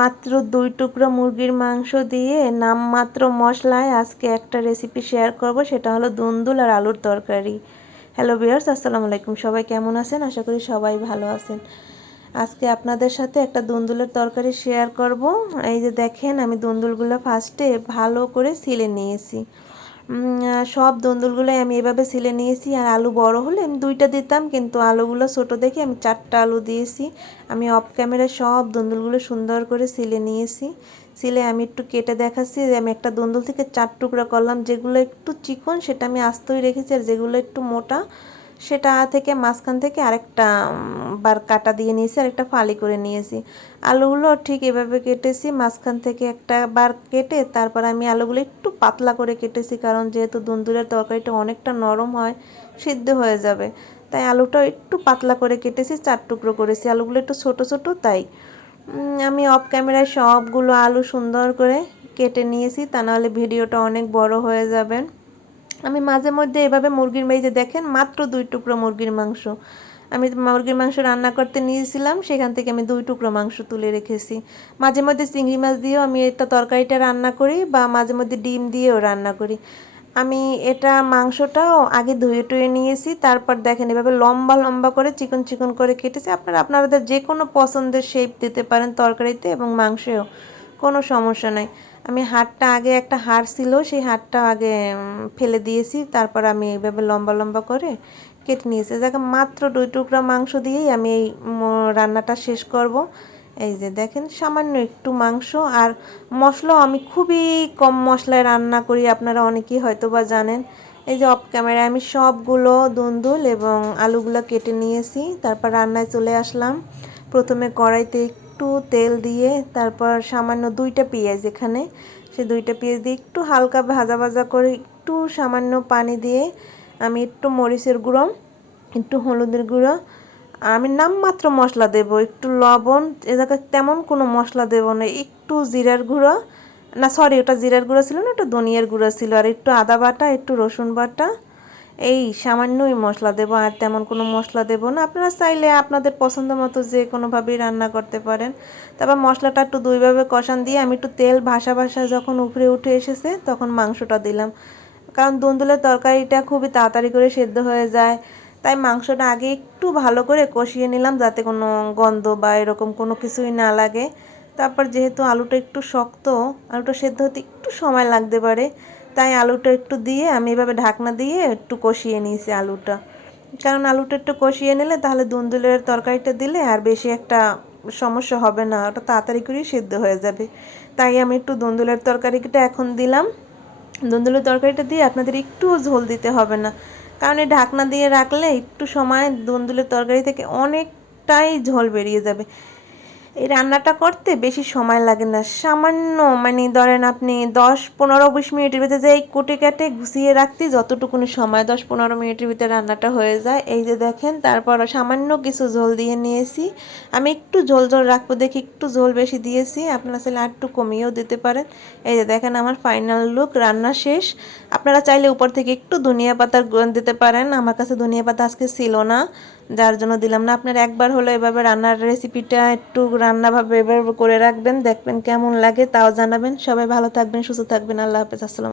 মাত্র দুই টুকরো মুরগির মাংস দিয়ে নামমাত্র মশলায় আজকে একটা রেসিপি শেয়ার করব, সেটা হলো দুন্দুল আর আলুর তরকারি। হ্যালো বিয়ার্স আসসালামু আলাইকুম। সবাই কেমন আছেন? আশা করি সবাই ভালো আছেন। আজকে আপনাদের সাথে একটা দুন্দুলের তরকারি শেয়ার করব। এই যে দেখেন, আমি দুন্দুলগুলো ফার্স্টে ভালো করে সিলে নিয়েছি। সব দন্দুলগুলোই আমি এভাবে সিলে নিয়েছি আর আলু বড় হলে আমি দুইটা দিতাম, কিন্তু আলুগুলো ছোটো দেখে আমি চারটা আলু দিয়েছি। আমি অফ ক্যামেরায় সব দন্দুলগুলো সুন্দর করে সিলে নিয়েছি। সিলে আমি একটু কেটে দেখাচ্ছি যে আমি একটা দন্দুল থেকে চার টুকরা করলাম, যেগুলো একটু চিকন সেটা আমি আস্তই রেখেছি আর যেগুলো একটু মোটা। সেটা থেকে মাঝখান থেকে আরেকটা বার কাটা দিয়ে নিয়েছি আর একটা ফালি করে নিয়েছি। আলুগুলো ঠিক এভাবে কেটেছি, মাঝখান থেকে একটা বার কেটে তারপর আমি আলুগুলো একটু পাতলা করে কেটেছি, কারণ যেহেতু দুন্দুলের তরকারিটা অনেকটা নরম হয়, সিদ্ধ হয়ে যাবে। তাই আলুটা একটু পাতলা করে কেটেছি, চার টুকরো করেছি। আলুগুলো একটু ছোট ছোট তাই। আমি অফ ক্যামেরায় সবগুলো আলু সুন্দর করে কেটে নিয়েছি, তা নাহলে ভিডিওটা অনেক বড় হয়ে যাবে। আমি মাঝে মধ্যে এভাবে মুরগির যে দেখেন মাত্র দুই টুকরো মুরগির মাংস। আমি মুরগির মাংস রান্না করতে নিয়েছিলাম, সেখান থেকে আমি দুই টুকরো মাংস তুলে রেখেছি। মাঝে মধ্যে চিংড়ি মাছ দিয়েও আমি এটা তরকারিটা রান্না করি বা মাঝে মধ্যে ডিম দিয়েও রান্না করি। আমি এটা মাংসটাও আগে ধুয়ে টুয়ে নিয়েছি, তারপর দেখেন এভাবে লম্বা লম্বা করে চিকন চিকন করে কেটেছি। আপনারা আপনাদের যে কোনো পছন্দের শেপ দিতে পারেন তরকারিতে এবং মাংসেও। কোনো সমস্যা নাই। আমি হাড়টা আগে একটা হাড় ছিল, সেই হাড়টা আগে ফেলে দিয়েছি। তারপর আমি এইভাবে লম্বা লম্বা করে কেটে নিয়েছি। দেখো মাত্র দুই টুকরা মাংস দিয়েই আমি এই রান্নাটা শেষ করব। এই যে দেখেন, সামান্য একটু মাংস। আর মশলাও আমি খুবই কম মশলায় রান্না করি, আপনারা অনেকেই হয়তো বা জানেন। এই যে অফ ক্যামেরায় আমি সবগুলো দুন্দুল এবং আলুগুলো কেটে নিয়েছি। তারপর রান্নায় চলে আসলাম। প্রথমে কড়াইতে একটু তেল দিয়ে তারপর সামান্য দুইটা পেঁয়াজ এখানে। সে দুইটা পেঁয়াজ দিয়ে একটু হালকা ভাজা ভাজা করে একটু সামান্য পানি দিয়ে আমি একটু মরিচের গুঁড়ো, একটু হলুদের গুঁড়ো, আমি নামমাত্র মশলা দেব। একটু লবণ, এ জায়গায় তেমন কোনো মশলা দেব না, একটু জিরার গুঁড়ো। না সরি ওটা জিরার গুঁড়ো ছিল না, ওটা ধনিয়ার গুঁড়ো ছিল। আর একটু আদা বাটা, একটু রসুন বাটা এই সামান্যই মশলা দেবো আর তেমন কোনো মশলা দেবো না। আপনারা চাইলে আপনাদের পছন্দ মতো যে কোনোভাবেই রান্না করতে পারেন। তারপর মশলাটা একটু দুইভাবে কষান দিয়ে আমি একটু তেল ভাসা ভাসা যখন উপরে উঠে এসেছে তখন মাংসটা দিলাম। কারণ দুন্দুলের তরকারিটা খুবই তাড়াতাড়ি করে সেদ্ধ হয়ে যায়। তাই মাংসটা আগে একটু ভালো করে কষিয়ে নিলাম যাতে কোনো গন্ধ বা এরকম কোনো কিছুই না লাগে। তারপর যেহেতু আলুটা একটু শক্ত, আলুটা সেদ্ধ হতে একটু সময় লাগতে পারে। তাই আলুটা একটু দিয়ে আমি এভাবে ঢাকনা দিয়ে একটু কষিয়ে নিয়েছি আলুটা। কারণ আলুটা একটু কষিয়ে নিলে তাহলে দুন্দুলের তরকারিটা দিলে আর বেশি একটা সমস্যা হবে না, ওটা তাড়াতাড়ি করেই সেদ্ধ হয়ে যাবে। তাই আমি একটু দুন্দুলের তরকারিটা এখন দিলাম। দুন্দুলের তরকারিটা দিয়ে আপনাদের একটুও ঝোল দিতে হবে না। কারণ এই ঢাকনা দিয়ে রাখলে একটু সময় দুন্দুলের তরকারি থেকে অনেকটাই ঝোল বেরিয়ে যাবে। এই রান্নাটা করতে বেশি সময় লাগে না। সামান্য মানে ধরেন আপনি দশ, পনেরো, বিশ মিনিটের ভিতরে যে এই কুটে কেটে গুছিয়ে রাখতে যতটুকুনি সময়, দশ, পনেরো মিনিটের ভিতরে রান্নাটা হয়ে যায়। এই যে দেখেন, তারপর সামান্য কিছু ঝোল দিয়ে নিয়েছি। আমি একটু ঝোল ঝোল রাখব দেখি, একটু ঝোল বেশি দিয়েছি। আপনারা চাইলে আর একটু কমিয়েও দিতে পারেন। এই যে দেখেন, আমার ফাইনাল লুক রান্না শেষ। আপনারা চাইলে উপর থেকে একটু ধনিয়া পাতার দিতে পারেন। আমার কাছে ধনিয়া পাতা আজকে ছিল না। যার জন্য দিলাম না। আপনার একবার হলো এভাবে রান্নার রেসিপিটা একটু রান্নাভাবে এভাবে করে রাখবেন, দেখবেন কেমন লাগে, তাও জানাবেন। সবাই ভালো থাকবেন, সুস্থ থাকবেন। আল্লাহ হাফেজ, আসসালাম